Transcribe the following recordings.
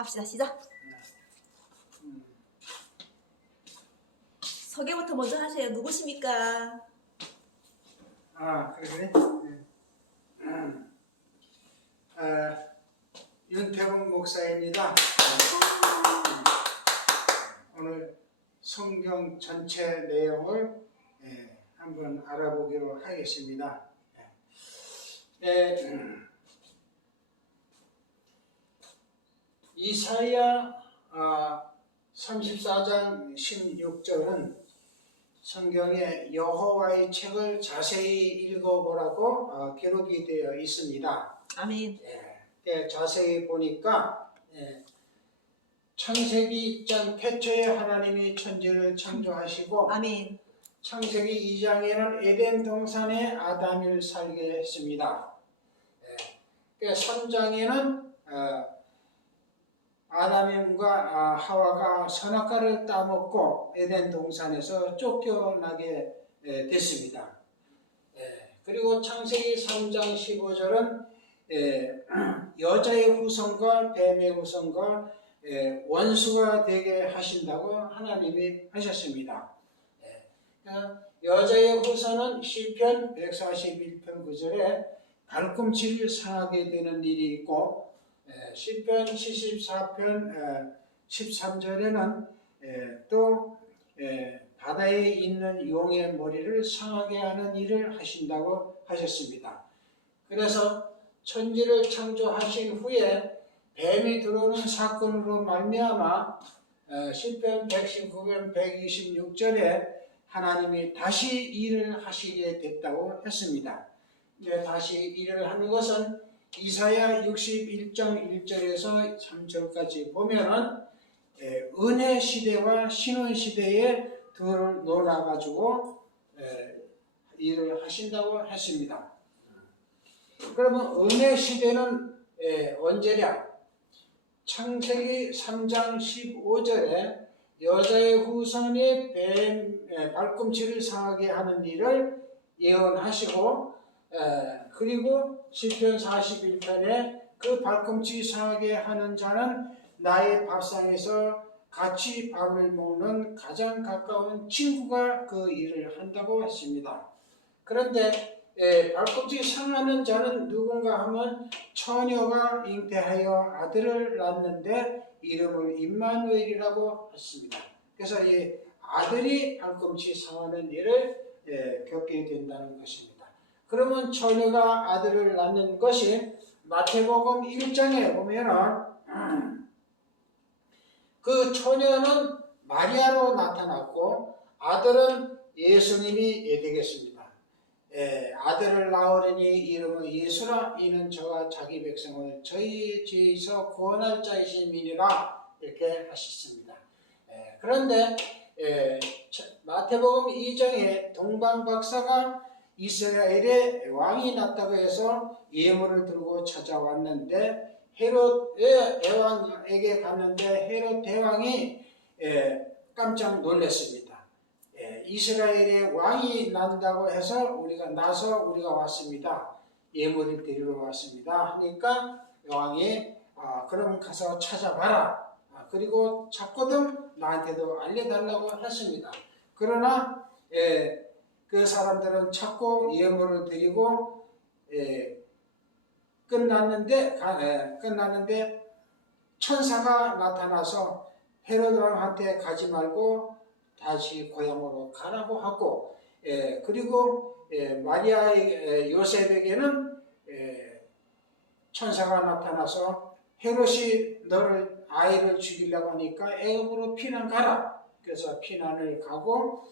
합시다. 시작. 소개부터 먼저 하세요. 누구십니까? 그래? 윤태봉 목사입니다. 오늘 성경 전체 내용을 한번 알아보기로 하겠습니다. 이사야 34장 16절은 성경에 여호와의 책을 자세히 읽어보라고 기록이 되어 있습니다. 아멘. 자세히 보니까 창세기 1장 태초에 하나님이 천지를 창조하시고 아멘. 창세기 2장에는 에덴 동산에 아담을 살게 했습니다. 3장에는 아담과 하와가 선악과를 따먹고 에덴 동산에서 쫓겨나게 됐습니다. 그리고 창세기 3장 15절은 여자의 후손과 뱀의 후손과 원수가 되게 하신다고 하나님이 하셨습니다. 여자의 후손은 시편 141편 9절에 발꿈치를 상하게 되는 일이 있고 시편 74편 13절에는 또 바다에 있는 용의 머리를 상하게 하는 일을 하신다고 하셨습니다. 그래서 천지를 창조하신 후에 뱀이 들어오는 사건으로 말미암아 시편 119편 126절에 하나님이 다시 일을 하시게 됐다고 했습니다. 다시 일을 하는 것은 이사야 61장 1절에서 3절까지 보면은 은혜 시대와 신혼 시대에 둘을 놀아가지고 일을 하신다고 했습니다. 그러면 은혜 시대는 언제냐? 창세기 3장 15절에 여자의 후손이 뱀 발꿈치를 상하게 하는 일을 예언하시고 그리고 시편 41편에 그 발꿈치 상하게 하는 자는 나의 밥상에서 같이 밥을 먹는 가장 가까운 친구가 그 일을 한다고 했습니다. 그런데 발꿈치 상하는 자는 누군가 하면 처녀가 잉태하여 아들을 낳는데 이름을 임마누엘이라고 했습니다. 그래서 이 아들이 발꿈치 상하는 일을 겪게 된다는 것입니다. 그러면 처녀가 아들을 낳는 것이 마태복음 1장에 보면은 그 처녀는 마리아로 나타났고 아들은 예수님이 되겠습니다. 아들을 낳으리니 이름은 예수라. 이는 저가 자기 백성을 저희의 죄에서 구원할 자이심이니라. 이렇게 하셨습니다. 그런데 마태복음 2장에 동방박사가 이스라엘에 왕이 났다고 해서 예물을 들고 찾아왔는데 헤롯 대왕에게 갔는데 헤롯 대왕이 깜짝 놀랐습니다. 이스라엘에 왕이 난다고 해서 우리가 왔습니다. 예물을 데리러 왔습니다. 하니까 왕이 그럼 가서 찾아봐라. 그리고 찾거든 나한테도 알려달라고 했습니다. 그러나 그 사람들은 찾고 예물을 드리고 끝났는데 천사가 나타나서 헤롯 왕한테 가지 말고 다시 고향으로 가라고 하고 그리고 마리아의 요셉에게는 천사가 나타나서 헤롯이 너를 아이를 죽이려고 하니까 애굽으로 피난 가라. 그래서 피난을 가고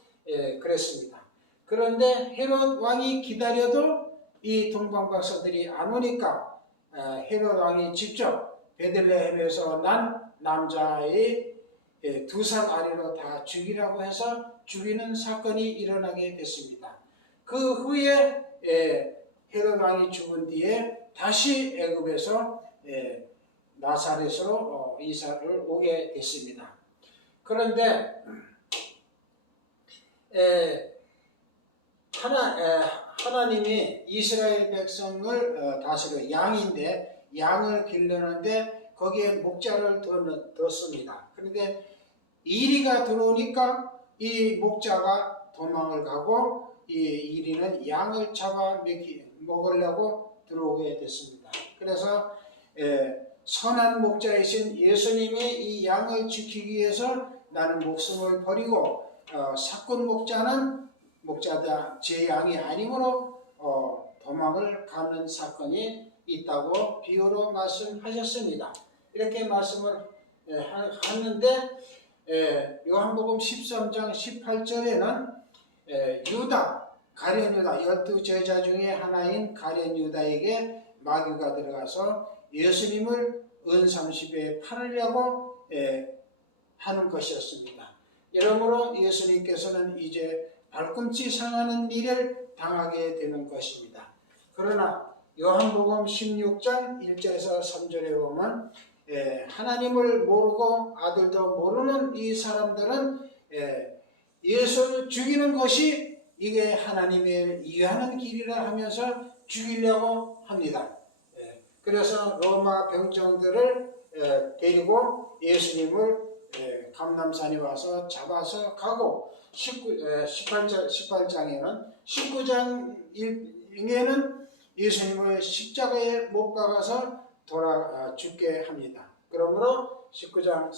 그랬습니다. 그런데 헤롯 왕이 기다려도 이 동방박사들이 안 오니까 헤롯 왕이 직접 베들레헴에서 난 남자의 2살 아래로 다 죽이라고 해서 죽이는 사건이 일어나게 됐습니다. 그 후에 헤롯 왕이 죽은 뒤에 다시 애굽에서 나사렛으로 이사를 오게 됐습니다. 그런데 하나님이 이스라엘 백성을 다스려 양인데 양을 기르는데 거기에 목자를 뒀습니다. 그런데 이리가 들어오니까 이 목자가 도망을 가고 이 이리는 양을 잡아 먹으려고 들어오게 됐습니다. 그래서 선한 목자이신 예수님이 이 양을 지키기 위해서 나는 목숨을 버리고 사꾼 목자는 목자다 제 양이 아니므로 도망을 가는 사건이 있다고 비유로 말씀하셨습니다. 이렇게 말씀을 하는데 요한복음 13장 18절에는 유다, 가룟 유다, 12제자 중에 하나인 가룟 유다에게 마귀가 들어가서 예수님을 은 30에 팔으려고 하는 것이었습니다. 이러므로 예수님께서는 이제 발꿈치 상하는 일을 당하게 되는 것입니다. 그러나 요한복음 16장 1절에서 3절에 보면 하나님을 모르고 아들도 모르는 이 사람들은 예수를 죽이는 것이 이게 하나님을 이해하는 길이라 하면서 죽이려고 합니다. 그래서 로마 병정들을 데리고 예수님을 감람산에 와서 잡아서 가고 18장에는 19장에는 예수님을 십자가에 못 박아서 죽게 합니다. 그러므로 19장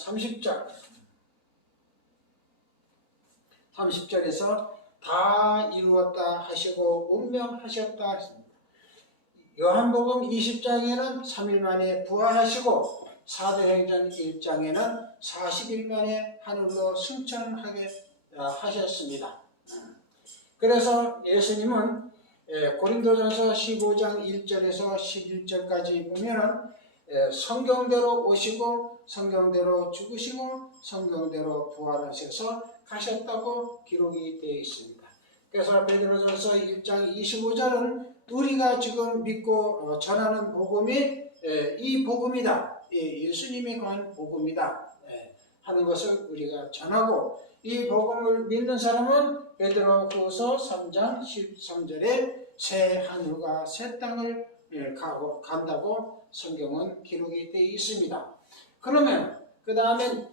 30절에서 다 이루었다 하시고 운명하셨다 했습니다. 요한복음 20장에는 3일 만에 부활하시고 사도행전 1장에는 40일 만에 하늘로 승천하게 하셨습니다. 그래서 예수님은 고린도전서 15장 1절에서 11절까지 보면은 성경대로 오시고 성경대로 죽으시고 성경대로 부활하셔서 가셨다고 기록이 되어 있습니다. 그래서 베드로전서 1장 25절은 우리가 지금 믿고 전하는 복음이 이 복음이다. 예수님이 관 복음이다. 하는 것을 우리가 전하고 이 복음을 믿는 사람은 베드로후서 3장 13절에 새 하늘과 새 땅을 간다고 성경은 기록이 되어 있습니다. 그러면 그 다음엔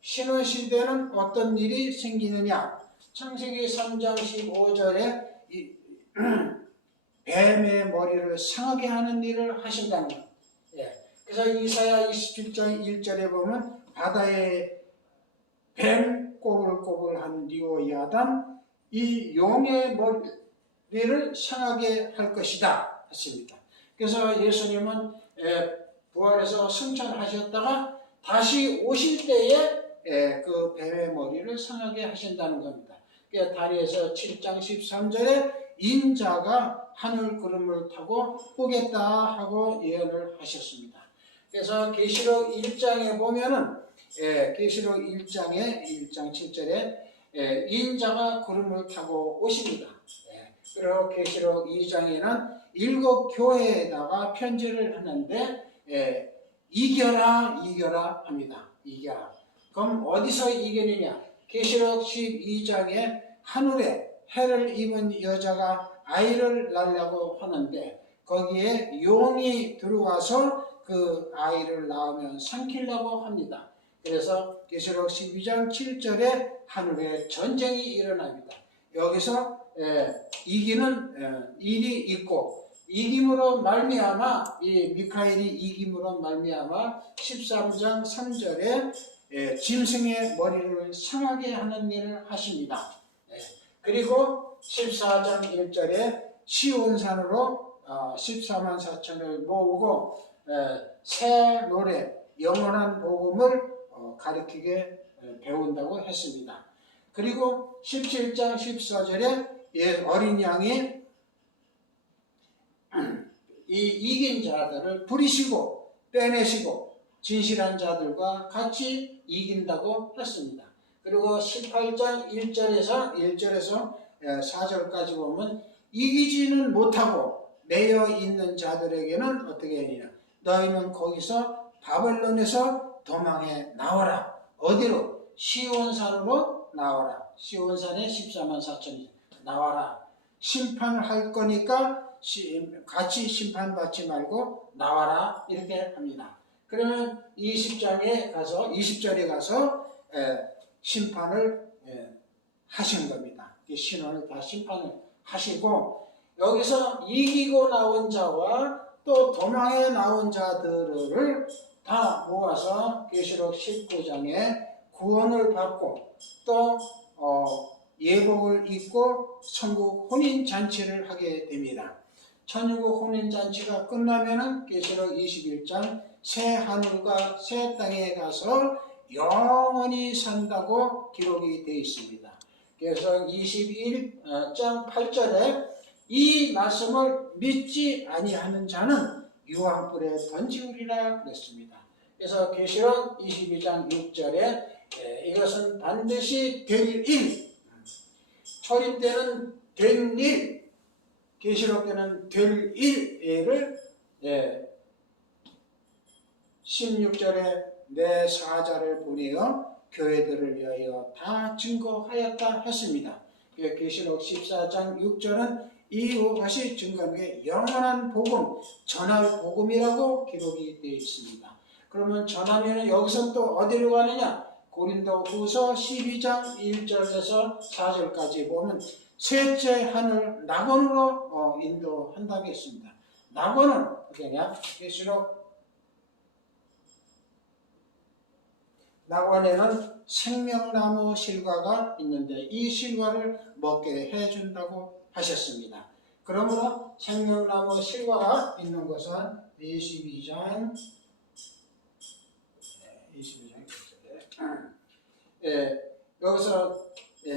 신원시대는 어떤 일이 생기느냐? 창세기 3장 15절에 뱀의 머리를 상하게 하는 일을 하신다는 것. 그래서 이사야 27장 1절에 보면 바다에 뱀 꼬불꼬불한 리오야담 이 용의 머리를 상하게 할 것이다 했습니다. 그래서 예수님은 부활해서 승천하셨다가 다시 오실 때에 그 뱀의 머리를 상하게 하신다는 겁니다. 다니엘서 7장 13절에 인자가 하늘 구름을 타고 오겠다 하고 예언을 하셨습니다. 그래서 계시록 1장에 보면은 계시록 1장에 1장 7절에 인자가 구름을 타고 오십니다. 그리고 계시록 2장에는 7 교회에다가 편지를 하는데 이겨라 합니다. 이겨라. 그럼 어디서 이기느냐? 계시록 12장에 하늘에 해를 입은 여자가 아이를 낳으려고 하는데 거기에 용이 들어와서 그 아이를 낳으면 삼키려고 합니다. 그래서 계시록 12장 7절에 하늘에 전쟁이 일어납니다. 여기서 이기는 일이 있고 이김으로 말미암아 이 미카엘이 이김으로 말미암아 13장 3절에 짐승의 머리를 상하게 하는 일을 하십니다. 그리고 14장 1절에 시온산으로 14만 4천을 모으고 새 노래 영원한 복음을 가르치게 배운다고 했습니다. 그리고 17장 14절에 어린 양이 이 이긴 자들을 부리시고 빼내시고 진실한 자들과 같이 이긴다고 했습니다. 그리고 18장 1절에서 4절까지 보면 이기지는 못하고 매여 있는 자들에게는 어떻게 하느냐? 너희는 거기서 바벨론에서 도망해 나와라. 어디로? 시온산으로 나와라. 시온산에 14만 4천이 나와라. 심판을 할 거니까 같이 심판받지 말고 나와라. 이렇게 합니다. 그러면 20절에 가서 심판을 하신 겁니다. 이 신원을 다 심판을 하시고 여기서 이기고 나온 자와 또 도망해 나온 자들을 다 모아서 계시록 19장에 구원을 받고 또 예복을 입고 천국 혼인잔치를 하게 됩니다. 천국 혼인잔치가 끝나면은 계시록 21장 새 하늘과 새 땅에 가서 영원히 산다고 기록이 되어 있습니다. 그래서 21장 8절에 이 말씀을 믿지 아니하는 자는 유황불에 던지우리라 그랬습니다. 그래서 계시록 22장 6절에 이것은 반드시 될 일, 초림 때는 된 일, 계시록 때는 될 일을 16절에 내 사자를 보내어 교회들을 위하여 다 증거하였다 했습니다. 계시록 14장 6절은 이후 다시 증거하는 영원한 복음, 전할 복음이라고 기록이 되어 있습니다. 그러면 전하면 여기서 또 어디로 가느냐? 고린도후서 12장 1절에서 4절까지 보면 셋째 하늘 낙원으로 인도한다고 했습니다. 낙원은 어디냐? 계시록 낙원에는 생명나무 실과가 있는데 이 실과를 먹게 해준다고 하셨습니다. 그러므로 생명나무 실과가 있는 것은 22장 여기서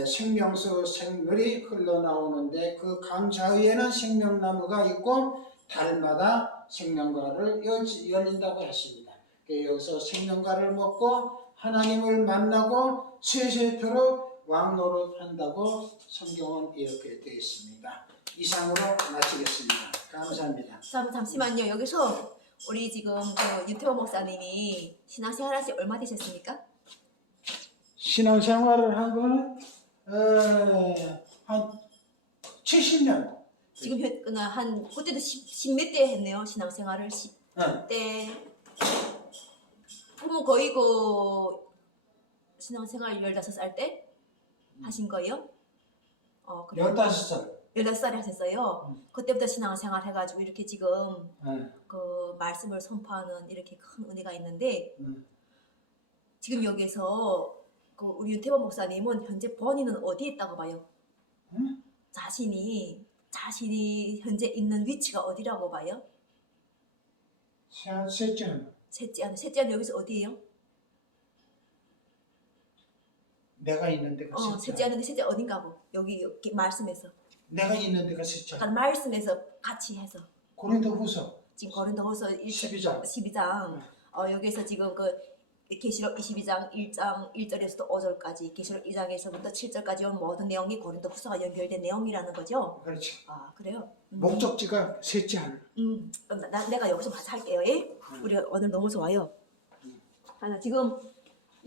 생명수 생물이 흘러나오는데 그 강자위에는 생명나무가 있고 달마다 생명과를 열린다고 했습니다. 여기서 생명과를 먹고 하나님을 만나고 세세토록 왕노릇한다고 성경은 이렇게 되어 있습니다. 이상으로 마치겠습니다. 감사합니다. 잠시만요. 여기서 우리 지금 유태호 목사님이 신앙생활 하신 얼마 되셨습니까? 신앙생활을 한 거는 한 70년. 지금 한 그때도 10몇 대 했네요. 신앙생활을 10대. 그러면 거의 신앙생활 15살 때 하신 거예요? 15살. 15살에 하셨어요. 그때부터 신앙생활 해가지고 이렇게 지금 그 말씀을 선포하는 이렇게 큰 은혜가 있는데 지금 여기서 우리 윤태범 목사님은 현재 본인은 어디에 있다고 봐요? 자신이 현재 있는 위치가 어디라고 봐요? 셋째 하늘. 셋째 하늘 여기서 어디예요? 내가 있는 데가 셋째. 셋째 하는데 셋째 어딘가고 여기 말씀에서. 내가 있는 데가 셋째. 그러니까 말씀에서 같이 해서. 고린도후서. 지금 고린도후서 12장. 여기서 지금 계시록 22장 1장 1절에서부터 5절까지 계시록 2장에서부터 7절까지 온 모든 내용이 고린도후서가 연결된 내용이라는 거죠. 그렇지. 아 그래요? 목적지가 셋째 하늘. 내가 여기서 마저 할게요. 우리 오늘 너무 좋아요. 지금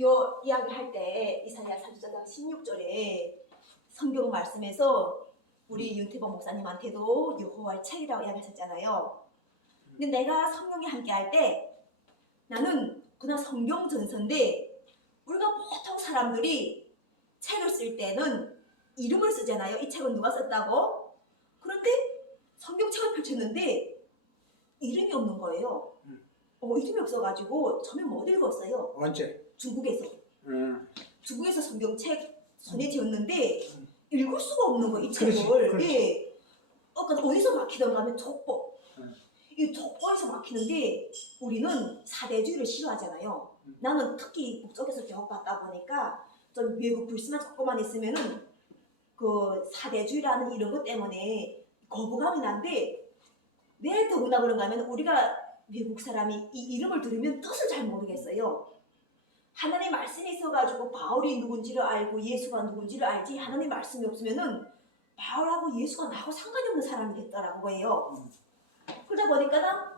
요 이야기 할 때 이사야 34장 16절에 성경 말씀에서 우리 윤태범 목사님한테도 여호와의 책이라고 이야기하셨잖아요. 근데 내가 성경에 함께 할 때 나는 그냥 성경 전서인데 우리가 보통 사람들이 책을 쓸 때는 이름을 쓰잖아요. 이 책은 누가 썼다고? 그런데 성경책을 펼쳤는데 이름이 없는 거예요. 이름이 없어가지고 처음에 못 읽었어요. 언제? 중국에서. 중국에서 성경책 손에 쥐었는데 읽을 수가 없는 거예요. 이 책을. 그렇지. 예. 어디서 막히던가 하면 족보. 이 족보에서 막히는데 우리는 사대주의를 싫어하잖아요. 나는 특히 북쪽에서 교육 받다 보니까 좀 외국 글씨만 조금만 있으면은 그 사대주의라는 이런 것 때문에 거부감이 난데 왜 더구나 그런가 하면 우리가 외국 사람이 이 이름을 들으면 뜻을 잘 모르겠어요. 하나님의 말씀이 있어가지고 바울이 누군지를 알고 예수가 누군지를 알지 하나님의 말씀이 없으면은 바울하고 예수가 나하고 상관이 없는 사람이 됐다라고 해요. 그러다 보니까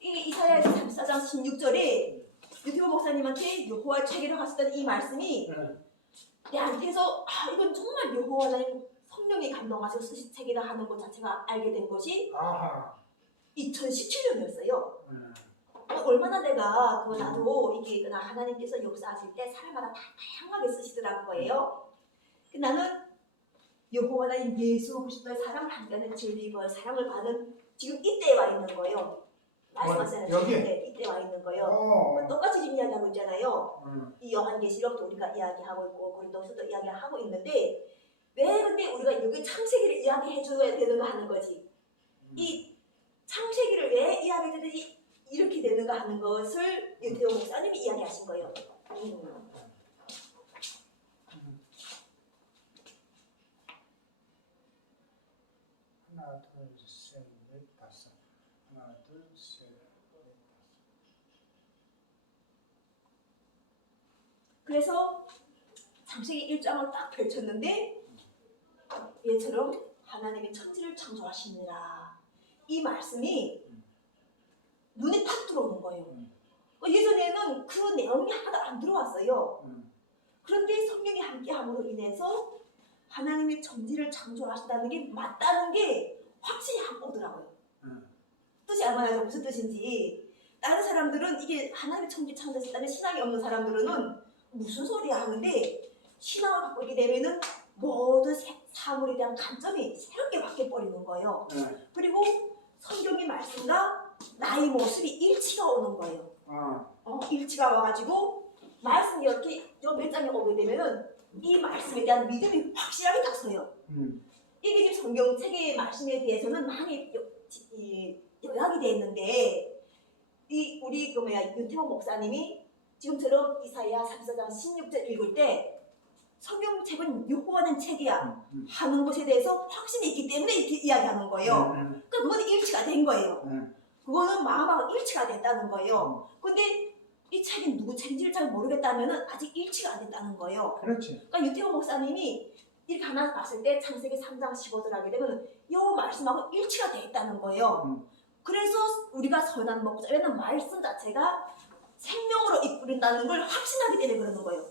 이사야에서 34장 16절에 유태호 목사님한테 여호와 책이라고 하셨던 이 말씀이 내한테서 이건 정말 여호와님 성령이 감동하셔서 쓰신 책이라 하는 것 자체가 알게 된 것이 2017년이었어요. 얼마나 내가 그거 나도 이게 그날 하나님께서 역사하실 때 사람마다 다 다양하게 쓰시더라는 거예요. 나는 여호와 나의 예수 그리스도의 사랑을 함께하는 진리걸 사랑을 받은 지금 이때에 와 있는 거예요. 말씀하시는 여기? 이때 와 있는 거예요. 똑같이 지금 이야기하고 있잖아요. 이 요한계시록도 우리가 이야기하고 있고 고린도서도 이야기하고 있는데 왜 근데 우리가 여기 창세기를 이야기해 줘야 되는가 하는 거지. 이 창세기를 왜 이야기해야 되지 이렇게 되는가 하는 것을 윤태호 목사님이 이야기하신 거예요. 하나, 둘, 셋, 넷, 다섯. 하나, 둘, 셋, 넷, 다섯. 그래서 창세기 1장을 딱 펼쳤는데 얘처럼 하나님이 천지를 창조하시느라 이 말씀이 눈에 탁 들어오는 거예요. 예전에는 그 내용이 하나도 안 들어왔어요. 그런데 성령이 함께함으로 인해서 하나님이 천지를 창조하신다는 게 맞다는 게 확실히 확 오더라고요. 뜻이 얼마나 무슨 뜻인지. 다른 사람들은 이게 하나님의 천지 창조했다는 신앙이 없는 사람들은 무슨 소리야 하는데 신앙을 갖고 있게 되면은 모든 사물에 대한 관점이 새롭게 바뀌어버리는 거예요. 그리고 성경의 말씀과 나의 모습이 일치가 오는 거예요. 일치가 와가지고 말씀이 이렇게 몇 장에 오게 되면은 이 말씀에 대한 믿음이 확실하게 딱 서요. 이게 지금 성경책의 말씀에 대해서는 많이 요약이 되어 있는데 우리 윤태호 목사님이 지금처럼 이사야 34장 16절 읽을 때 성경책은 요구하는 책이야 하는 것에 대해서 확신이 있기 때문에 이렇게 이야기하는 거예요. 그러니까 그거는 일치가 된 거예요. 그거는 마음하고 일치가 됐다는 거예요. 근데 이 책이 누구 책인지를 잘 모르겠다면 아직 일치가 안 됐다는 거예요. 그렇지. 그러니까 윤태호 목사님이 이렇게 하나 봤을 때 창세기 3장 15절 하게 되면 이 말씀하고 일치가 돼 있다는 거예요. 그래서 우리가 선한 목자라는 말씀 자체가 생명으로 이끌린다는 걸 확신하기 때문에 그러는 거예요.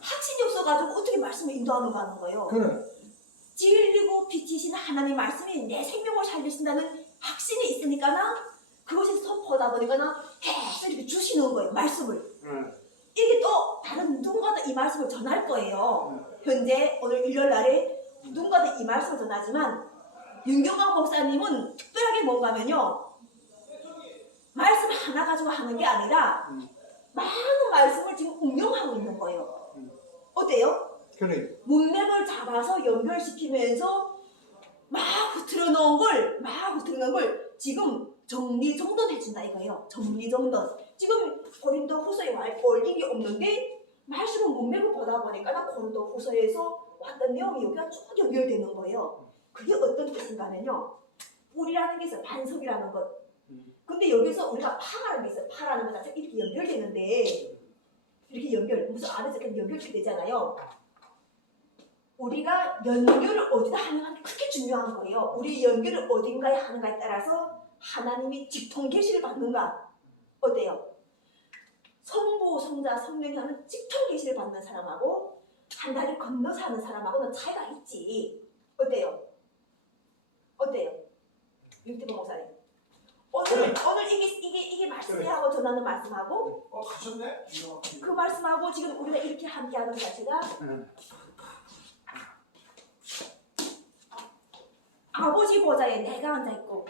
확신이 없어가지고 어떻게 말씀을 인도하는가 하는 거예요. 그래. 진리고 빛이신 하나님 말씀이 내 생명을 살리신다는 확신이 있으니까나 그것이 선포하다 보니까나 계속 이렇게 주시는 거예요. 말씀을. 이게 또 다른 누군가도 이 말씀을 전할 거예요. 현재 오늘 일요일 날에 누군가도 이 말씀을 전하지만 윤경광 목사님은 특별하게 뭔가 하면요. 말씀 하나 가지고 하는 게 아니라 많은 말씀을 지금 응용하고 있는 거예요. 어때요? 그래. 문맥을 잡아서 연결시키면서 막 흐트러 놓은 걸 지금 정리정돈 해준다 이거예요. 정리정돈. 지금 고린도 후서에 올 일이 없는데 말씀은 문맥을 보다 보니까 나 고린도 후서에서 왔던 내용이 여기가 쭉 연결되는 거예요. 그게 어떤 뜻인가 하면요. 뿌리라는 게 있어요. 반석이라는 것. 근데 여기서 우리가 파라는 게 있어요. 파라는 것 자체가 이렇게 연결되는데 이렇게 무슨 안에서 이렇게 연결이 되잖아요. 우리가 연결을 어디다 하는가 그게 중요한 거예요. 우리 연결을 어딘가에 하는가에 따라서 하나님이 직통 계시를 받는가 어때요? 성부, 성자, 성령이 하는 직통 계시를 받는 사람하고 한 달을 건너서 하는 사람하고는 차이가 있지. 어때요? 윤태호 목사님. 오늘 이게 말씀이 하고 전하는 말씀하고 가셨네? 그 말씀하고 지금 우리가 이렇게 함께하는 자체가 아버지 보좌에 내가 앉아있고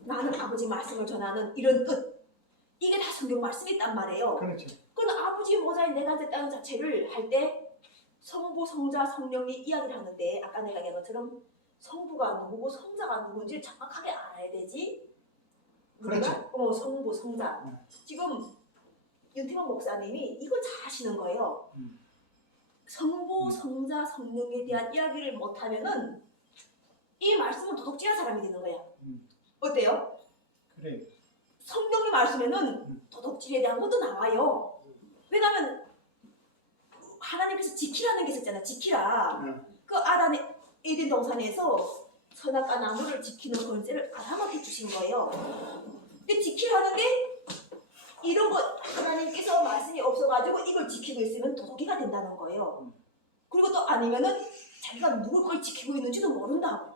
나는 아버지 말씀을 전하는 이런 뜻. 이게 다 성경 말씀이 있단 말이에요. 그렇지. 그럼 아버지 보좌에 내가 앉아있다는 자체를 할 때 성부, 성자, 성령이 이야기를 하는데 아까 내가 얘기한 것처럼 성부가 누구고 성자가 누군지 정확하게 알아야 되지. 그렇지. 성부, 성자. 지금 윤태원 목사님이 이걸 잘 하시는 거예요. 성부, 성자, 성령에 대한 이야기를 못하면은 이 말씀을 도둑질한 사람이 되는 거야. 어때요? 그래. 성경의 말씀에는 도둑질에 대한 것도 나와요. 왜냐하면 하나님께서 지키라는 게 있었잖아. 지키라. 그 아담의 에덴 동산에서 선악과 나무를 지키는 권세를 아담한테 주신 거예요. 근데 지키라는 게 이런 거 하나님께서 말씀이 없어가지고 이걸 지키고 있으면 도둑이가 된다는 거예요. 그리고 또 아니면은 자기가 누굴 걸 지키고 있는지도 모른다고.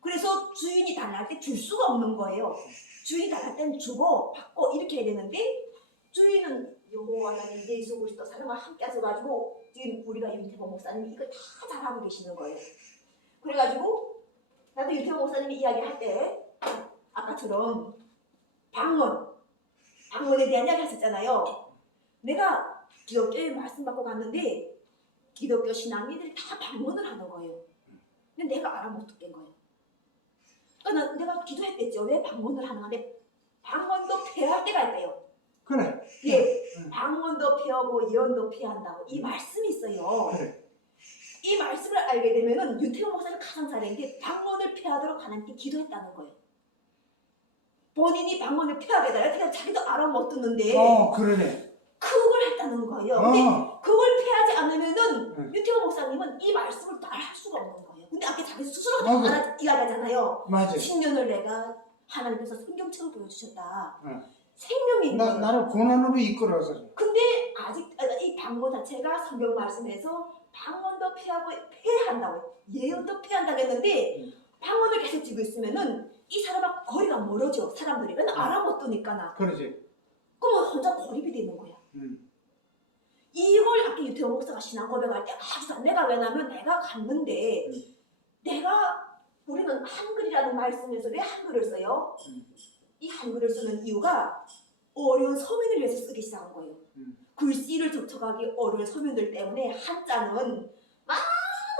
그래서 주인이 달랄 때 줄 수가 없는 거예요. 주인이 달랄 때는 주고 받고 이렇게 해야 되는데 주인은 여호와 하나님 예수 그리스도 사람과 함께 하셔가지고 지금 우리가 윤태범 목사님이 이걸 다 잘하고 계시는 거예요. 그래가지고 나도 윤태범 목사님이 이야기할 때 아까처럼 방언에 대한 이야기 하셨잖아요. 내가 기독교에 말씀 받고 갔는데 기독교 신앙인들이 다 방언을 하는 거예요. 근데 내가 알아 못 듣겠는 거예요. 그러니까 내가 기도했겠죠. 왜 방언을 하는 건데 방언도 폐할 때가 있대요. 그래. 예, 방언도 폐하고 예언도 폐한다고 이 말씀이 있어요. 그래. 이 말씀을 알게 되면은 윤태호 목사님 가장 잘한 게 방언을 폐하도록 하나님께 기도했다는 거예요. 본인이 방언을 폐하게 되라. 그냥 자기도 알아 못 듣는데 그러네. 그걸 했다는 거예요. 근데 그걸 폐하지 않으면은 윤태호 목사님은 이 말씀을 따라할 수가 없는 거예요. 근데 아까 자기 스스로 다 이야기하잖아요. 맞아. 10년을 내가 하나님께서 성경책을 보여주셨다. 응. 생명이 나를 고난으로 이끌어서. 근데 아직 이 방언 자체가 성경 말씀에서 방언도 폐한다고 예언도 폐한다고 했는데 방언을 계속 쥐고 있으면은 이 사람과 거리가 멀어져. 사람들이 맨날 알아 못 듣니까 나. 그러지. 그럼 혼자 고립이 되는 거야. 이걸 아까 유태호 목사가 신앙 고백할 때 아주 내가 왜냐면 내가 갔는데 우리는 한글이라는 말씀에서 왜 한글을 써요? 이 한글을 쓰는 이유가 어려운 서민을 위해서 쓰기 시작한 거예요. 글씨를 접촉하기 어려운 서민들 때문에 한자는 많은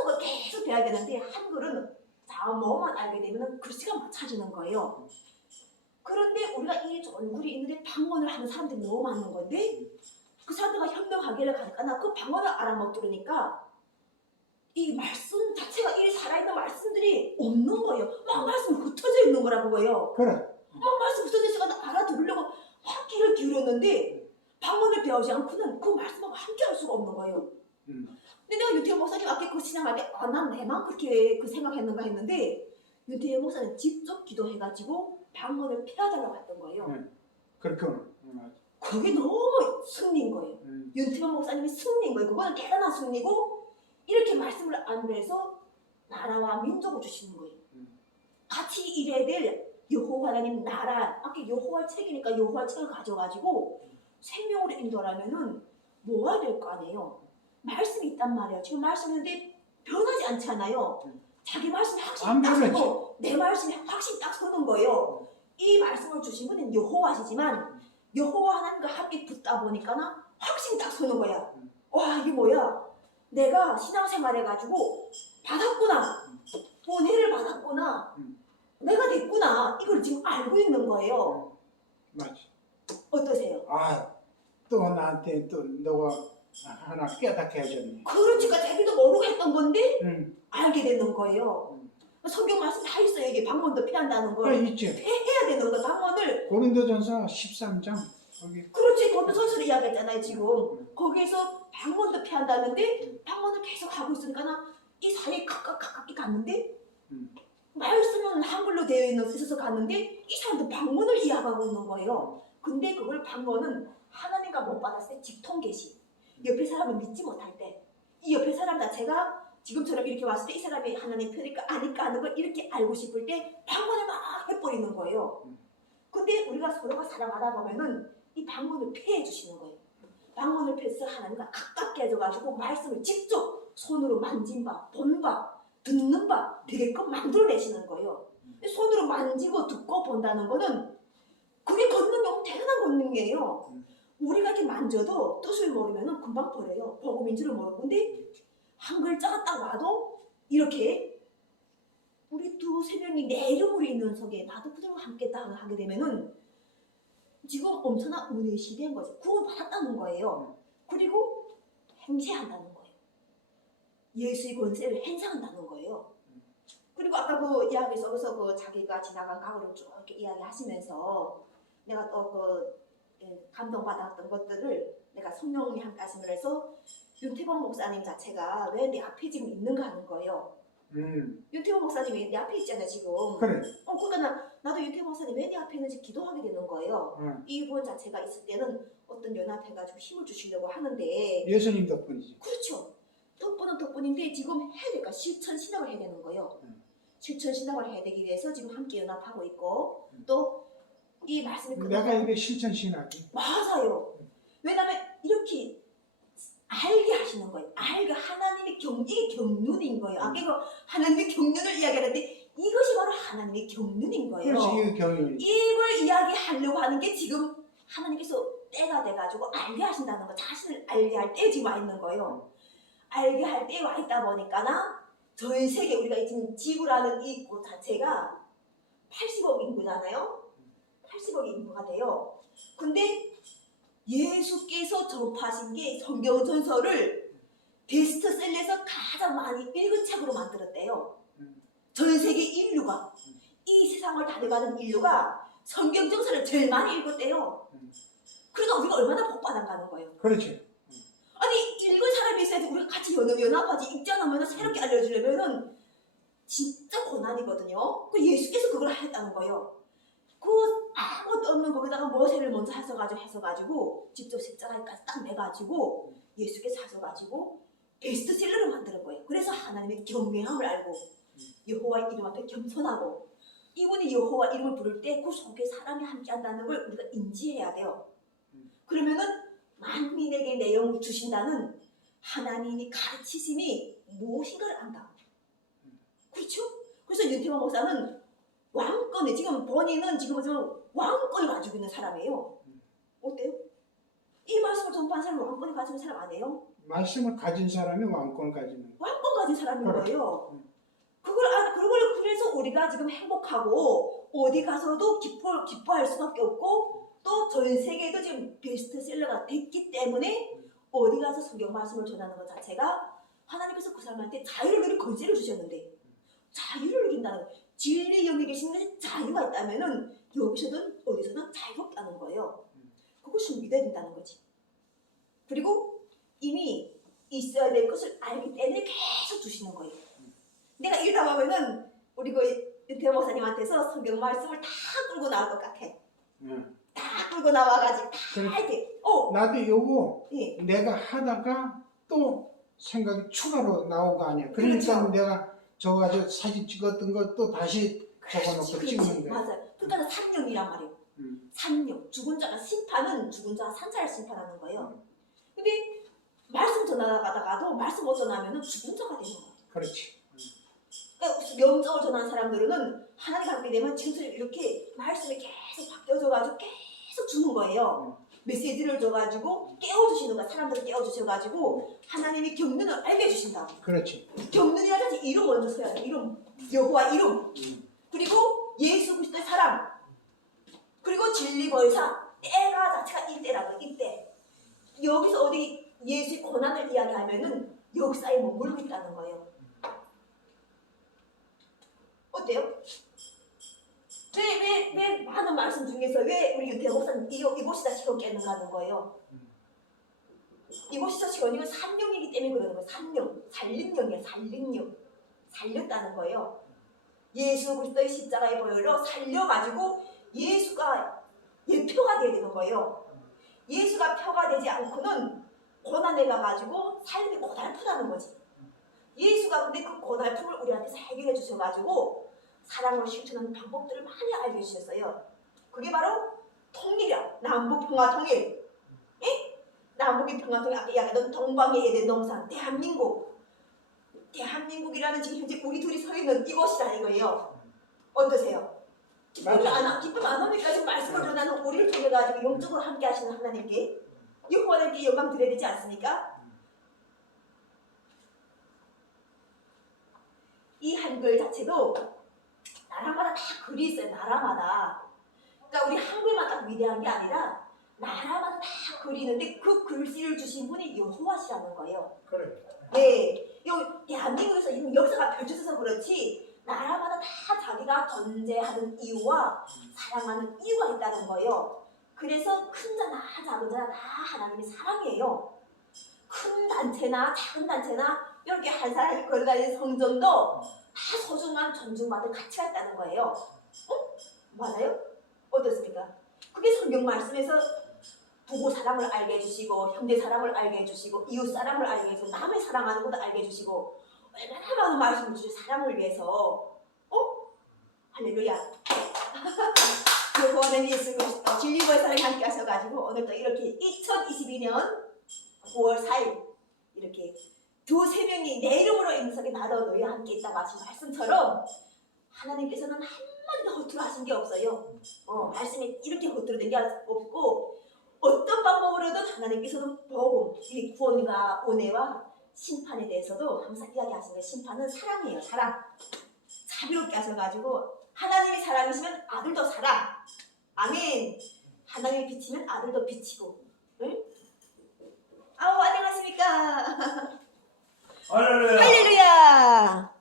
걸 계속 배워야 되는데 한글은 뭐만 알게 되면 글씨가 못 찾는 거예요. 그런데 우리가 이 좋은 글이 있는데 방언을 하는 사람들이 너무 많은 건데 그 사람들과 협력하기를 가니까 나 그 방언을 알아 못 들으니까 이 말씀 자체가 이 살아있는 말씀들이 없는 거예요. 막 말씀 흩어져 있는 거라고 거예요. 그래. 막 말씀 흩어져 있어서 알아들으려고 확 귀를 기울였는데 방언을 배우지 않고는 그 말씀하고 함께 할 수가 없는 거예요. 근데 내가 윤태호 목사님 앞에 그 신앙할 때 난 내만 그렇게 그 생각했는가 했는데 윤태호 목사님 직접 기도해가지고 방언을 폐하달라고 했던 거예요. 그렇구나. 그게 너무 승리인 거예요. 윤태호 목사님이 승리인 거예요. 그거는 대단한 승리고 이렇게 말씀을 안내해서 나라와 민족을 주시는 거예요. 같이 일해야 될 여호와 하나님 나라, 아까 여호와 책이니까 여호와 책을 가져가지고 생명으로 인도하려면은 뭐가 될 거 아니에요. 말씀이 있단 말이에요. 지금 말씀인데 변하지 않잖아요. 자기 말씀이 확실히 딱 서고 내 말씀이 확실히 딱 서는 거예요. 이 말씀을 주신 분은 여호와시지만 여호와 하나님과 함께 붙다 보니까 확실히 딱 서는 거야. 와 이게 뭐야? 내가 신앙생활 해가지고 받았구나. 은혜를 받았구나. 내가 됐구나. 이걸 지금 알고 있는 거예요. 맞아. 어떠세요? 또 나한테 또 너가 하나 깨닫게 해줬네. 그렇지까 자기도 모르고 했던 건데 알게 되는 거예요. 성경 말씀 다 있어요. 이게 방언도 폐한다는 걸. 그래 있지. 해야 되는 거 방언을. 고린도전서 13장 거기. 그렇지. 고린도전서를 이야기했잖아요 지금. 거기에서 방언도 폐한다는데 방언을 계속 하고 있으니까 이 사이에 가깝게 갔는데 말씀은 한글로 되어 있어서 갔는데 이 사람도 방언을 이해하고 있는 거예요. 근데 그걸 방언은 하나님과 못 받았을 때 직통계시. 옆에 사람을 믿지 못할 때 이 옆에 사람 자체가 지금처럼 이렇게 왔을 때 이 사람이 하나님 편일까 아닐까 하는 걸 이렇게 알고 싶을 때 방언을 막 해버리는 거예요. 근데 우리가 서로가 살아가다 보면은 이 방언을 폐해 주시는 거예요. 방언을 폐해서 하나님과 가깝게 해줘가지고 말씀을 직접 손으로 만진 바, 본 바, 듣는 바 되게끔 만들어내시는 거예요. 손으로 만지고 듣고 본다는 거는 그게 걷는 게 대단한 걷는이에요. 우리가 이렇게 만져도 뜻을 모르면 금방 버려요. 복음인 줄을 모르고. 근데 한 글자가 딱 와도 이렇게 우리 두세 명이 내 이름으로 있는 속에 나도 그대로 함께 딱 하게 되면은 지금 엄청난 은혜 시대인 거죠. 구원 받았다는 거예요. 그리고 행세한다는 거예요. 예수의 권세를 행사한다는 거예요. 그리고 아까 그 이야기 속에서 그 자기가 지나간 과거를 쭉 이렇게 이야기하시면서 내가 또 감동받았던 것들을 내가 성령이 함께하심을 해서 윤태범 목사님 자체가 왜 내 앞에 지금 있는가 하는 거예요. 윤태범 목사님이 내 앞에 있잖아요 지금. 그래. 그러니까 나도 윤태범 목사님 왜 내 앞에 있는지 기도하게 되는 거예요. 이분 자체가 있을 때는 어떤 연합해가지고 힘을 주시려고 하는데 예수님 덕분이지. 그렇죠. 덕분은 덕분인데 지금 해야 될까? 실천 신학을 해야 되는 거예요. 실천 신학을 해야 되기 위해서 지금 함께 연합하고 있고 또 이 말씀이 내가 이게 실천 신학이. 맞아요. 왜냐하면 이렇게 알게 하시는 거예요. 알게 하나님의 이게 경륜인 거예요. 아까 이거 하나님의 경륜을 이야기하는데 이것이 바로 하나님의 경륜인 거예요. 그렇지, 이게 경륜이. 이걸 이야기하려고 하는 게 지금 하나님께서 때가 돼가지고 알게 하신다는 거, 자신을 알게 할 때에 지금 와 있는 거예요. 알게 할 때에 와 있다 보니까나 전 세계 우리가 지금 지구라는 이 곳 자체가 80억 인구잖아요. 80억 인구가 돼요. 근데 예수께서 접하신 게 성경 전서를 베스트셀러에서 가장 많이 읽은 책으로 만들었대요. 전 세계 인류가, 이 세상을 다녀가는 인류가 성경 전서를 제일 많이 읽었대요. 그러니까 우리가 얼마나 복받아가는 거예요. 그렇지. 아니 읽은 사람이 있어야지 우리가 같이 연합하지. 읽지 않으면 새롭게 알려주려면은 진짜 고난이거든요. 그 예수께서 그걸 하셨다는 거예요. 그 아무것도 없는 거기다가 모세를 먼저 해서가지고 직접 십자가에까지 딱 내가지고 예수께서 하셔가지고 베스트셀러를 만드는 거예요. 그래서 하나님의 경외함을 알고 여호와 이름 앞에 겸손하고 이분이 여호와 이름을 부를 때 그 속에 사람이 함께한다는 걸 우리가 인지해야 돼요. 그러면은 만민에게 내용을 주신다는 하나님이 가르치심이 무엇인가를 안다. 그렇죠? 그래서 윤태원 목사는 왕권을 지금 본인은 지금 왕권을 가지고 있는 사람이에요. 어때요? 이 말씀을 전파한 사람이 왕권을 가지고 있는 사람 아니에요? 말씀을 가진 사람이 왕권을 가지는 거예요. 왕권 가진 사람인 그래. 거예요. 그걸 그래서 우리가 지금 행복하고 어디 가서도 기뻐할 수밖에 없고 또 전 세계에도 지금 베스트셀러가 됐기 때문에 어디 가서 성경 말씀을 전하는 것 자체가 하나님께서 그 사람한테 자유를 누릴 권세를 주셨는데 자유를 누린다는 진리 영역에 계신 것에 자유가 있다면은 여기서든 어디서든 자유롭다는 거예요. 그것이 믿어야 된다는 거지. 그리고 이미 있어야 될 것을 알기 때문에 계속 주시는 거예요. 내가 읽다 보면은 우리 그 윤태호 목사님한테서 성경 말씀을 다 끌고 나올 것 같아. 다 끌고 나와가지고 다 이렇게. 나도 요거 예. 내가 하다가 또 생각이 추가로 나온 거 아니야. 그러니까 그렇죠. 내가 저거 아주 사진 찍었던 것도 다시 적어놓고 그렇지, 찍는 거야. 맞아요. 그러니까 산령이란 말이에요. 산령. 죽은 자가 심판은 죽은 자가 산자를 심판하는 거예요. 근데 말씀 전하다가도 말씀 못 전하면 죽은 자가 되는 거예요. 그렇지. 그러니까 명령을 전하는 사람들은 하나님 갖게 되면 지금처럼 이렇게 말씀이 계속 바뀌어져가지고 계속 주는 거예요. 메시지를 줘가지고 깨워주시는 거야. 사람들을 깨워주셔가지고 하나님이 경륜을 알게 해주신다고. 그렇지. 경륜이라는 자체 이름 먼저 써야 돼. 이름, 여호와 이름. 그리고 예수 그리스도의 사랑. 그리고 진리 벌사. 때가 자체가 이때라고. 이때. 여기서 어디 예수의 고난을 이야기하면은 역사에 머물고 있다는 거예요. 어때요? 왜 많은 말씀 중에서 왜 우리 윤태호 목사님 이곳이다 시원겠는가 하는 거예요? 이곳이다 시원, 이건 산령이기 때문에 그러는 거예요. 산령, 살림령이에요. 살림령. 살렸다는 거예요. 예수 그리스도의 십자가의 보혈로 살려가지고 예수가 예표가 되야 되는 거예요. 예수가 표가 되지 않고는 고난에 가가지고 삶이 고달프다는 거지. 예수가 근데 그 고달픔을 우리한테 해결해 주셔가지고 사랑을 실천하는 방법들을 많이 알게 해주셨어요. 그게 바로 통일이야. 남북 평화 통일. 예? 남북이 평화 통일. 아까 이야기했던 동방의 예대 농산 대한민국이라는 지금 현재 우리 둘이 서 있는 이곳이다 이거예요. 어떠세요? 기쁨이 안 합니까? 지금 말씀을 전하는 우리를 통해 가지고 영적으로 함께 하시는 하나님께 여호와님께 영광 드려야 되지 않습니까? 이 한글 자체도 나라마다 다 글이 있어요. 나라마다. 그러니까 우리 한글만 딱 위대한 게 아니라 나라마다 다 글이 있는데 그 글씨를 주신 분이 여호와시라는 거예요. 그래. 네. 여기 대한민국에서 이런 역사가 펼쳐져서 그렇지 나라마다 다 자기가 존재하는 이유와 사랑하는 이유가 있다는 거예요. 그래서 큰 자나 작은 자나 다 하나님의 사랑이에요. 큰 단체나 작은 단체나 이렇게 한 사람이 걸어다니는 성전도 다 소중한 존중받을 가치가 있다는 거예요. 맞아요? 어떻습니까? 그게 성경 말씀에서 부부 사랑을 알게 해주시고 형제 사랑을 알게 해주시고 이웃 사랑을 알게 해주시고 남을 사랑하는 것도 알게 해주시고 얼마나 많은 말씀을 주시고 사랑을 위해서 할렐루야. 구원은 예수 그리스도 진리의 사랑이 함께 하셔가지고 오늘 또 이렇게 2022년 9월 4일 이렇게 두세 명이 내 이름으로 있는 속에 나도 너희와 함께 있다고 하신 말씀처럼 하나님께서는 한마디도 허투루 하신 게 없어요. 말씀이 이렇게 허투루 된 게 없고 어떤 방법으로든 하나님께서는 복음, 이 구원과 은혜와 심판에 대해서도 항상 이야기하시는 거예요. 심판은 사랑이에요. 사랑. 자비롭게 하셔가지고 하나님이 사랑이시면 아들도 사랑. 아멘. 하나님이 빛이면 아들도 빛이고. 응? 아우 안녕하십니까. 할렐루야. 할렐루야.